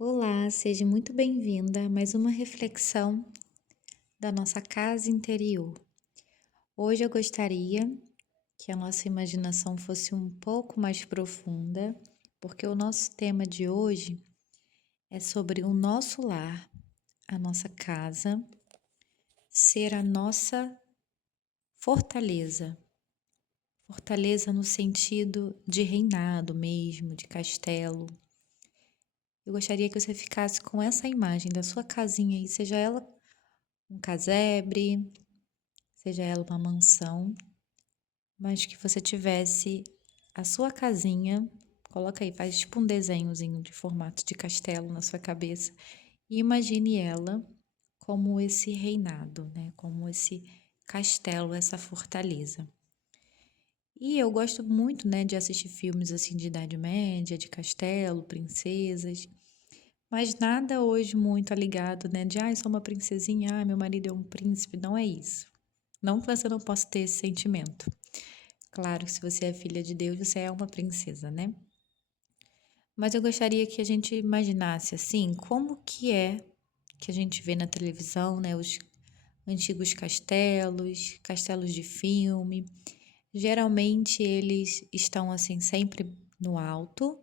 Olá, seja muito bem-vinda a mais uma reflexão da nossa casa interior. Hoje eu gostaria que a nossa imaginação fosse um pouco mais profunda, porque o nosso tema de hoje é sobre o nosso lar, a nossa casa, ser a nossa fortaleza. Fortaleza no sentido de reinado mesmo, de castelo. Eu gostaria que você ficasse com essa imagem da sua casinha aí, seja ela um casebre, seja ela uma mansão, mas que você tivesse a sua casinha, coloca aí, faz tipo um desenhozinho de formato de castelo na sua cabeça e imagine ela como esse reinado, né? Como esse castelo, essa fortaleza. E eu gosto muito, né, de assistir filmes assim de Idade Média, de castelo, princesas, mas nada hoje muito ligado, né, de sou uma princesinha, meu marido é um príncipe, não é isso. Não que você não possa ter esse sentimento. Claro que se você é filha de Deus, você é uma princesa, né? Mas eu gostaria que a gente imaginasse assim, como que é que a gente vê na televisão, né, os antigos castelos, castelos de filme. Geralmente eles estão assim sempre no alto.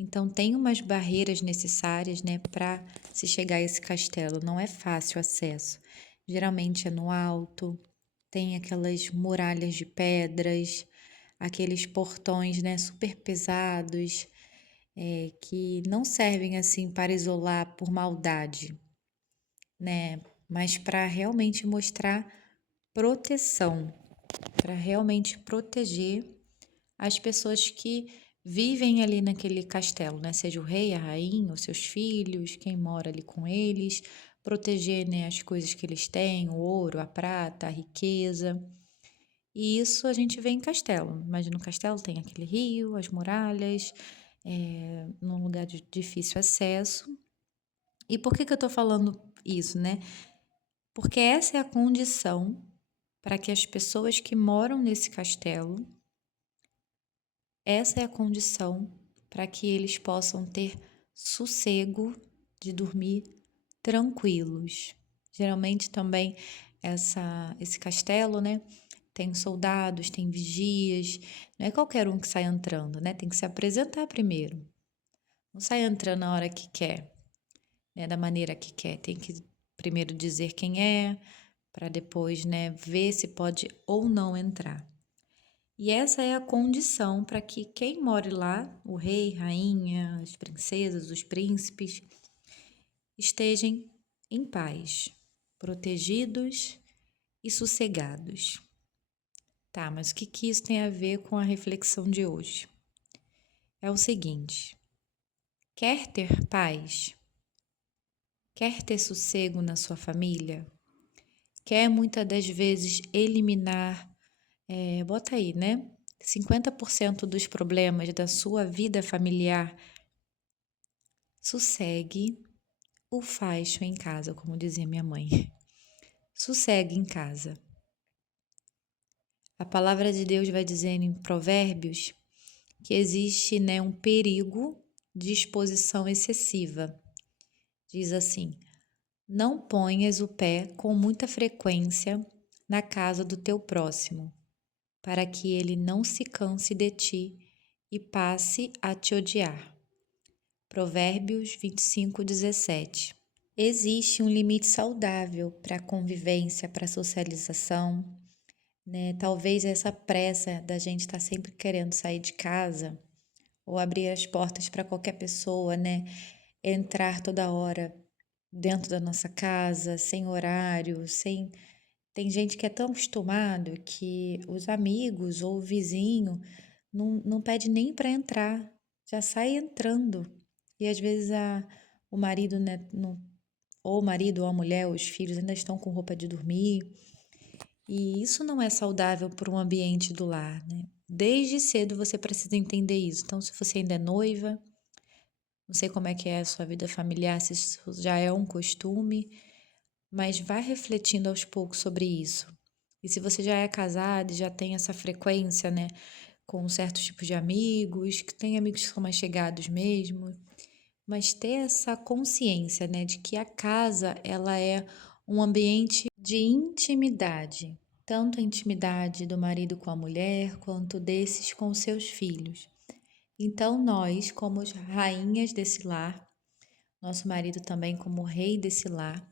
Então tem umas barreiras necessárias, né, para se chegar a esse castelo. Não é fácil o acesso. Geralmente é no alto, tem aquelas muralhas de pedras, aqueles portões, né, super pesados, que não servem assim para isolar por maldade, né, mas para realmente mostrar proteção, para realmente proteger as pessoas que vivem ali naquele castelo, né, seja o rei, a rainha, os seus filhos, quem mora ali com eles, proteger, né, as coisas que eles têm, o ouro, a prata, a riqueza. E isso a gente vê em castelo. Imagina no castelo tem aquele rio, as muralhas, num lugar de difícil acesso. E por que eu tô falando isso, né? Porque essa é a condição para que as pessoas que moram nesse castelo, essa é a condição para que eles possam ter sossego de dormir tranquilos. Geralmente também esse castelo, né? Tem soldados, tem vigias, não é qualquer um que sai entrando, né? Tem que se apresentar primeiro. Não sai entrando na hora que quer, né? Da maneira que quer. Tem que primeiro dizer quem é, para depois, né, ver se pode ou não entrar. E essa é a condição para que quem more lá, o rei, rainha, as princesas, os príncipes, estejam em paz, protegidos e sossegados. Tá, mas o que isso tem a ver com a reflexão de hoje? É o seguinte: quer ter paz? Quer ter sossego na sua família? Quer muitas das vezes eliminar, bota aí, né? 50% dos problemas da sua vida familiar? Sossegue o faixo em casa, como dizia minha mãe. Sossegue em casa. A palavra de Deus vai dizer em Provérbios que existe, né, um perigo de exposição excessiva. Diz assim: não ponhas o pé com muita frequência na casa do teu próximo, para que ele não se canse de ti e passe a te odiar. Provérbios 25:17. Existe um limite saudável para a convivência, para a socialização, né? Talvez essa pressa da gente estar sempre querendo sair de casa ou abrir as portas para qualquer pessoa, né? Entrar toda hora dentro da nossa casa, sem horário, sem. Tem gente que é tão acostumado que os amigos ou o vizinho não pede nem para entrar, já sai entrando. E às vezes o marido, né, não, ou o marido ou a mulher, ou os filhos ainda estão com roupa de dormir. E isso não é saudável para um ambiente do lar, né? Desde cedo você precisa entender isso. Então, se você ainda é noiva, não sei como é que é a sua vida familiar, se isso já é um costume, mas vai refletindo aos poucos sobre isso. E se você já é casado e já tem essa frequência, né, com certos tipos de amigos, que tem amigos que são mais chegados mesmo, mas ter essa consciência, né, de que a casa ela é um ambiente de intimidade, tanto a intimidade do marido com a mulher, quanto desses com os seus filhos. Então nós, como as rainhas desse lar, nosso marido também como rei desse lar,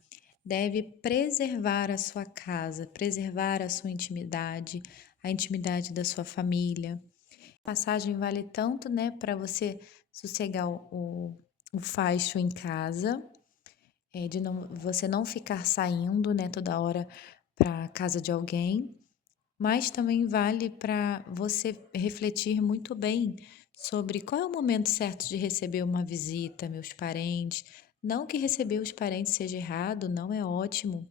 deve preservar a sua casa, preservar a sua intimidade, a intimidade da sua família. A passagem vale tanto, né, para você sossegar o facho em casa, de não, você não ficar saindo, né, toda hora para casa de alguém, mas também vale para você refletir muito bem sobre qual é o momento certo de receber uma visita, meus parentes. Não que receber os parentes seja errado, não é ótimo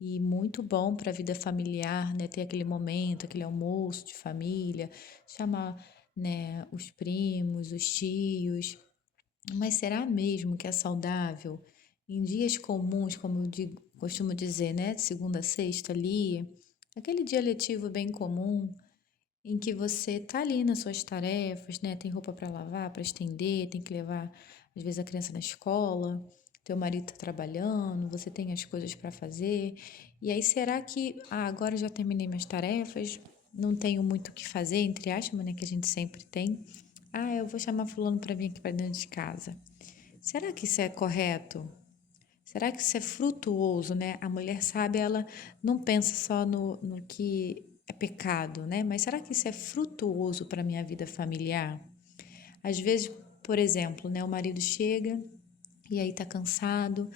e muito bom para a vida familiar, né? Ter aquele momento, aquele almoço de família, chamar, né, os primos, os tios. Mas será mesmo que é saudável? Em dias comuns, como eu costumo dizer, né? De segunda a sexta ali, aquele dia letivo bem comum, em que você tá ali nas suas tarefas, né? Tem roupa para lavar, para estender, tem que levar, às vezes, a criança na escola, teu marido tá trabalhando, você tem as coisas para fazer. E aí, será que, agora eu já terminei minhas tarefas, não tenho muito o que fazer, entre aspas, né? Que a gente sempre tem. Eu vou chamar fulano para vir aqui para dentro de casa. Será que isso é correto? Será que isso é frutuoso, né? A mulher sábia, ela não pensa só no que é pecado, né? Mas será que isso é frutuoso para a minha vida familiar? Às vezes, por exemplo, né, o marido chega e aí tá cansado,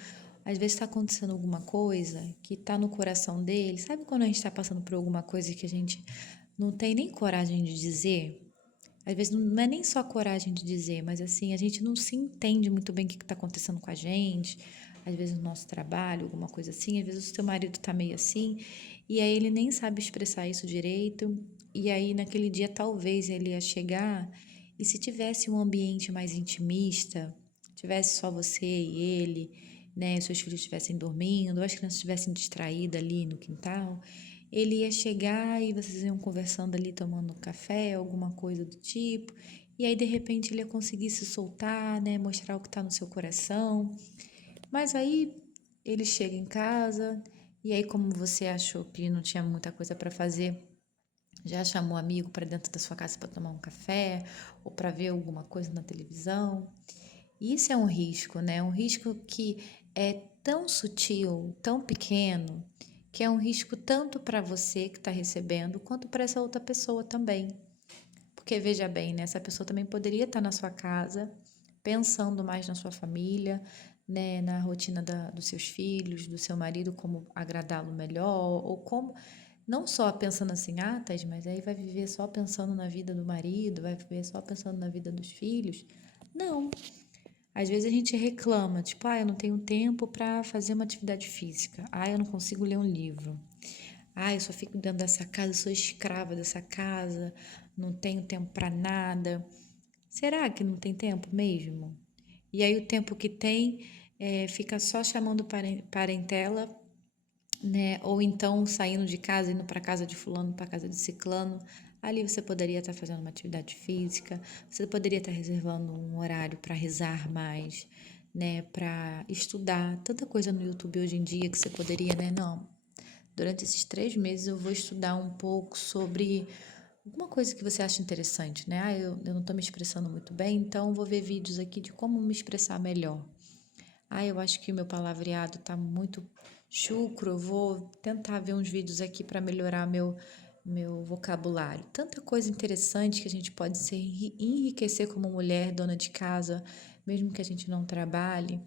às vezes está acontecendo alguma coisa que tá no coração dele. Sabe quando a gente está passando por alguma coisa que a gente não tem nem coragem de dizer? Às vezes não é nem só coragem de dizer, mas assim, a gente não se entende muito bem o que está acontecendo com a gente. Às vezes no nosso trabalho, alguma coisa assim, às vezes o seu marido tá meio assim, e aí ele nem sabe expressar isso direito. E aí naquele dia talvez ele ia chegar, e se tivesse um ambiente mais intimista, tivesse só você e ele, né, seus filhos estivessem dormindo, ou as crianças estivessem distraídas ali no quintal, ele ia chegar e vocês iam conversando ali, tomando café, alguma coisa do tipo. E aí, de repente, ele ia conseguir se soltar, né? Mostrar o que está no seu coração. Mas aí, ele chega em casa, e aí, como você achou que não tinha muita coisa para fazer, já chamou um amigo para dentro da sua casa para tomar um café, ou para ver alguma coisa na televisão. Isso é um risco, né? Um risco que é tão sutil, tão pequeno, que é um risco tanto para você que está recebendo, quanto para essa outra pessoa também. Porque veja bem, né? Essa pessoa também poderia estar na sua casa, pensando mais na sua família, né? Na rotina dos seus filhos, do seu marido, como agradá-lo melhor, ou como. Não só pensando assim, Thais, mas aí vai viver só pensando na vida do marido, vai viver só pensando na vida dos filhos. Não, às vezes a gente reclama, tipo, eu não tenho tempo para fazer uma atividade física. Eu não consigo ler um livro. Eu só fico dentro dessa casa, sou escrava dessa casa, não tenho tempo para nada. Será que não tem tempo mesmo? E aí o tempo que tem fica só chamando parentela, né? Ou então saindo de casa, indo para casa de fulano, para casa de ciclano. Ali você poderia estar fazendo uma atividade física, você poderia estar reservando um horário para rezar mais, né? Para estudar. Tanta coisa no YouTube hoje em dia que você poderia, né? Não, durante esses 3 meses eu vou estudar um pouco sobre alguma coisa que você acha interessante, né? Eu não estou me expressando muito bem, então vou ver vídeos aqui de como me expressar melhor. Eu acho que o meu palavreado tá muito chucro, eu vou tentar ver uns vídeos aqui para melhorar meu vocabulário. Tanta coisa interessante que a gente pode se enriquecer como mulher, dona de casa, mesmo que a gente não trabalhe.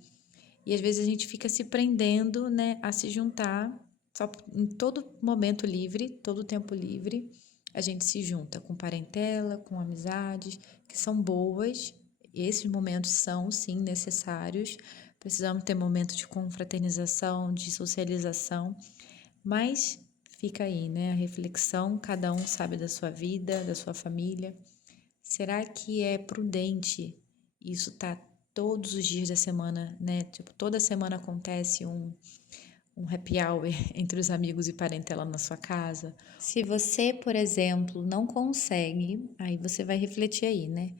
E às vezes a gente fica se prendendo, né, a se juntar, só em todo momento livre, todo tempo livre, a gente se junta com parentela, com amizades, que são boas. E esses momentos são, sim, necessários. Precisamos ter momentos de confraternização, de socialização, mas fica aí, né, a reflexão, cada um sabe da sua vida, da sua família. Será que é prudente isso tá todos os dias da semana, né? Tipo, toda semana acontece um happy hour entre os amigos e parentela na sua casa. Se você, por exemplo, não consegue, aí você vai refletir aí, né?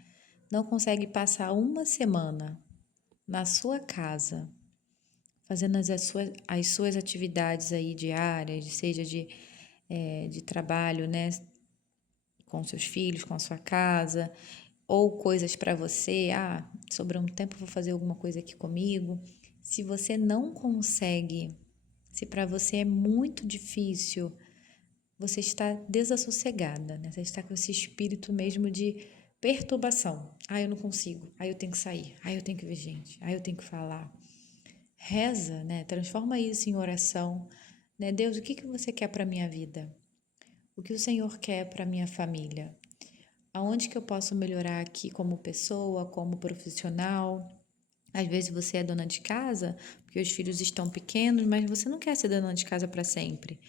Não consegue passar uma semana, na sua casa, fazendo as suas atividades aí diárias, seja de trabalho, né, com seus filhos, com a sua casa, ou coisas para você, sobrou um tempo, vou fazer alguma coisa aqui comigo. Se você não consegue, se para você é muito difícil, você está desassossegada, né? Você está com esse espírito mesmo de perturbação. Eu não consigo. Eu tenho que sair. Eu tenho que ver gente. Eu tenho que falar. Reza, né? Transforma isso em oração, né? Deus, o que que você quer para minha vida? O que o Senhor quer para minha família? Aonde que eu posso melhorar aqui como pessoa, como profissional? Às vezes você é dona de casa, porque os filhos estão pequenos, mas você não quer ser dona de casa para sempre.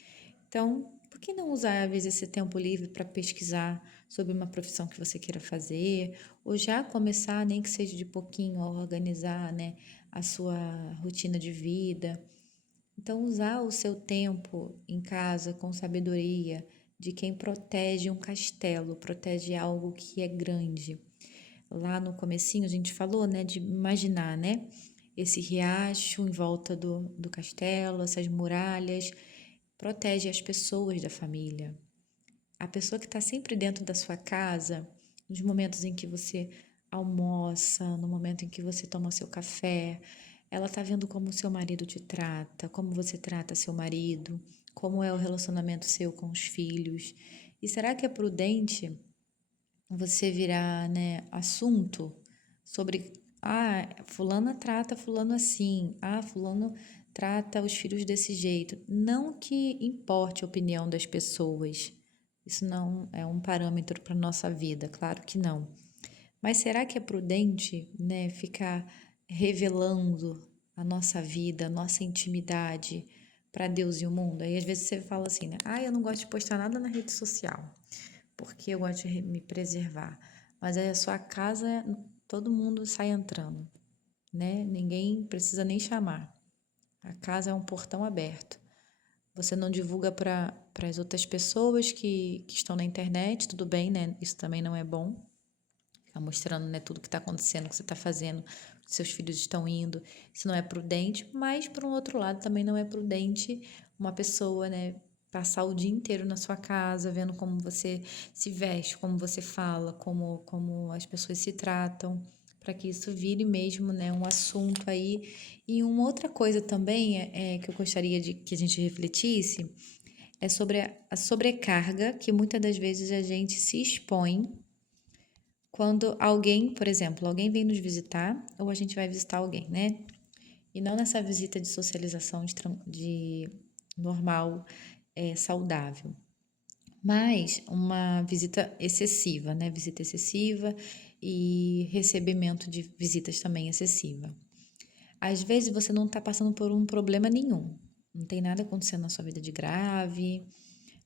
Então, por que não usar, às vezes, esse tempo livre para pesquisar sobre uma profissão que você queira fazer, ou já começar, nem que seja de pouquinho, a organizar, né, a sua rotina de vida? Então, usar o seu tempo em casa com sabedoria de quem protege um castelo, protege algo que é grande. Lá no comecinho a gente falou, né, de imaginar, né, esse riacho em volta do castelo, essas muralhas, protege as pessoas da família. A pessoa que está sempre dentro da sua casa, nos momentos em que você almoça, no momento em que você toma seu café, ela está vendo como o seu marido te trata, como você trata seu marido, como é o relacionamento seu com os filhos. E será que é prudente você virar, né, assunto sobre, fulana trata fulano assim, fulano trata os filhos desse jeito? Não que importe a opinião das pessoas, isso não é um parâmetro para nossa vida, claro que não. Mas será que é prudente, né, ficar revelando a nossa vida, a nossa intimidade para Deus e o mundo? Aí às vezes você fala assim, né? Eu não gosto de postar nada na rede social, porque eu gosto de me preservar. Mas aí a sua casa, todo mundo sai entrando, né? Ninguém precisa nem chamar. A casa é um portão aberto. Você não divulga para as outras pessoas que estão na internet, tudo bem, né? Isso também não é bom. Ficar mostrando, né, tudo que está acontecendo, o que você está fazendo, seus filhos estão indo. Isso não é prudente, mas, por um outro lado, também não é prudente uma pessoa, né, passar o dia inteiro na sua casa, vendo como você se veste, como você fala, como as pessoas se tratam, para que isso vire mesmo, né, um assunto aí. E uma outra coisa também que eu gostaria de que a gente refletisse é sobre a sobrecarga que muitas das vezes a gente se expõe quando alguém, por exemplo, alguém vem nos visitar ou a gente vai visitar alguém, né? E não nessa visita de socialização de normal, saudável, mas uma visita excessiva, né? Visita excessiva e recebimento de visitas também excessiva. Às vezes você não está passando por um problema nenhum, não tem nada acontecendo na sua vida de grave,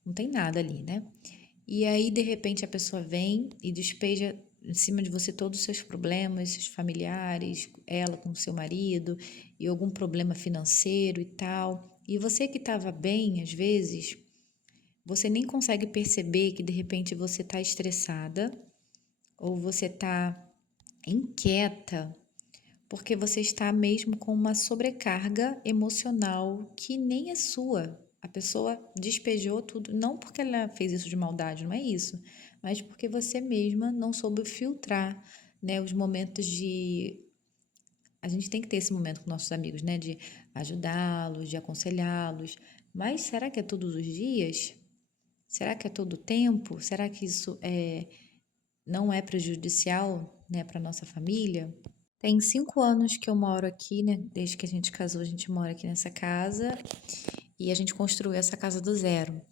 não tem nada ali, né? E aí, de repente, a pessoa vem e despeja em cima de você todos os seus problemas, seus familiares, ela com o seu marido, e algum problema financeiro e tal. E você que estava bem, às vezes, você nem consegue perceber que de repente você está estressada ou você está inquieta, porque você está mesmo com uma sobrecarga emocional que nem é sua. A pessoa despejou tudo, não porque ela fez isso de maldade, não é isso, mas porque você mesma não soube filtrar, né, os momentos de. A gente tem que ter esse momento com nossos amigos, né, de ajudá-los, de aconselhá-los, mas será que é todos os dias? Será que é todo o tempo? Será que isso não é prejudicial, né, para nossa família? Tem 5 anos que eu moro aqui, né? Desde que a gente casou, a gente mora aqui nessa casa e a gente construiu essa casa do zero.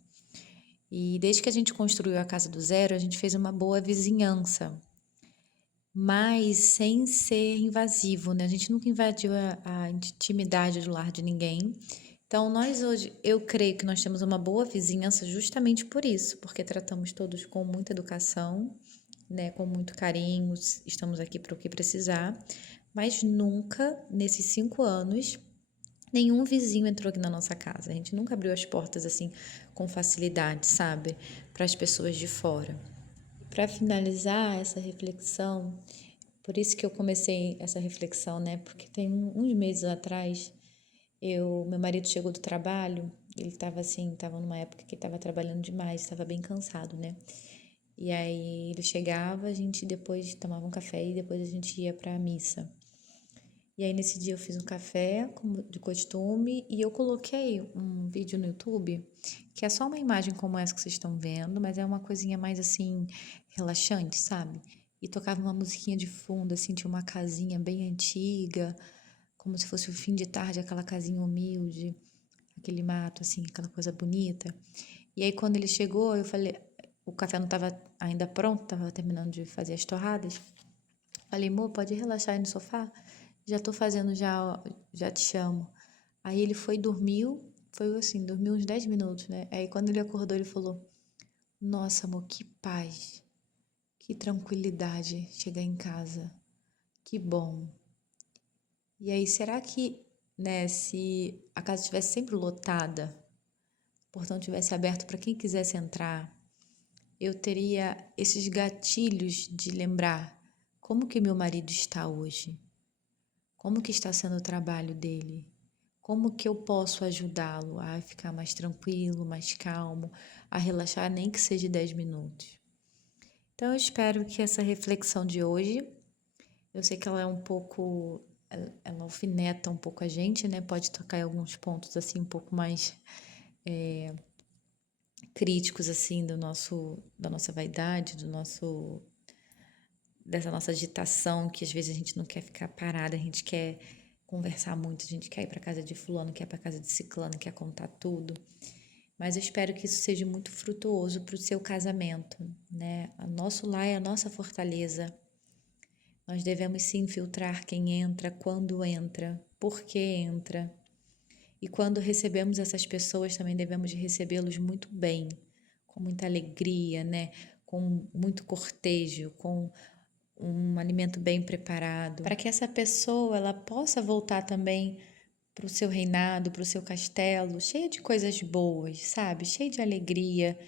E desde que a gente construiu a casa do zero, a gente fez uma boa vizinhança, mas sem ser invasivo, né? A gente nunca invadiu a intimidade do lar de ninguém. Então, nós hoje, eu creio que nós temos uma boa vizinhança justamente por isso, porque tratamos todos com muita educação, né? Com muito carinho, estamos aqui para o que precisar. Mas nunca, nesses 5 anos, nenhum vizinho entrou aqui na nossa casa. A gente nunca abriu as portas assim com facilidade, sabe? Para as pessoas de fora. Para finalizar essa reflexão, Por isso que eu comecei essa reflexão, né? Porque tem uns meses atrás, meu marido chegou do trabalho, ele estava assim, estava numa época que estava trabalhando demais, estava bem cansado, né? E aí ele chegava, a gente depois tomava um café e depois a gente ia para a missa. E aí nesse dia eu fiz um café, como de costume, e eu coloquei um vídeo no YouTube, que é só uma imagem como essa que vocês estão vendo, mas é uma coisinha mais assim, relaxante, sabe? E tocava uma musiquinha de fundo, assim, tinha uma casinha bem antiga, como se fosse o fim de tarde, aquela casinha humilde, aquele mato, assim, aquela coisa bonita. E aí quando ele chegou, eu falei, o café não estava ainda pronto, estava terminando de fazer as torradas. Falei, amor, pode relaxar aí no sofá? Já tô fazendo, já te chamo. Aí ele foi, dormiu, foi assim, dormiu uns 10 minutos, né? Aí quando ele acordou, ele falou, nossa, amor, que paz, que tranquilidade chegar em casa, que bom. E aí, será que, né, se a casa estivesse sempre lotada, o portão tivesse aberto para quem quisesse entrar, eu teria esses gatilhos de lembrar como que meu marido está hoje? Como que está sendo o trabalho dele? Como que eu posso ajudá-lo a ficar mais tranquilo, mais calmo, a relaxar, nem que seja 10 minutos? Então, eu espero que essa reflexão de hoje, eu sei que ela é um pouco, ela alfineta um pouco a gente, né? Pode tocar em alguns pontos assim um pouco mais críticos assim da nossa vaidade, dessa nossa agitação, que às vezes a gente não quer ficar parada, a gente quer conversar muito, a gente quer ir para casa de fulano, quer ir para casa de ciclano, quer contar tudo. Mas eu espero que isso seja muito frutuoso para o seu casamento, né? O nosso lar é a nossa fortaleza. Nós devemos sim filtrar quem entra, quando entra, por que entra. E quando recebemos essas pessoas, também devemos de recebê-los muito bem, com muita alegria, né? Com muito cortejo, com um alimento bem preparado, para que essa pessoa ela possa voltar também para o seu reinado, para o seu castelo, cheia de coisas boas, sabe? Cheio de alegria,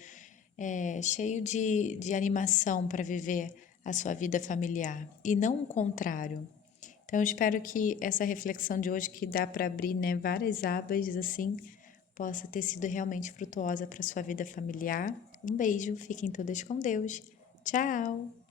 cheio de animação para viver a sua vida familiar e não o contrário. Então, eu espero que essa reflexão de hoje, que dá para abrir, né, várias abas assim, possa ter sido realmente frutuosa para sua vida familiar. Um beijo, fiquem todas com Deus. Tchau!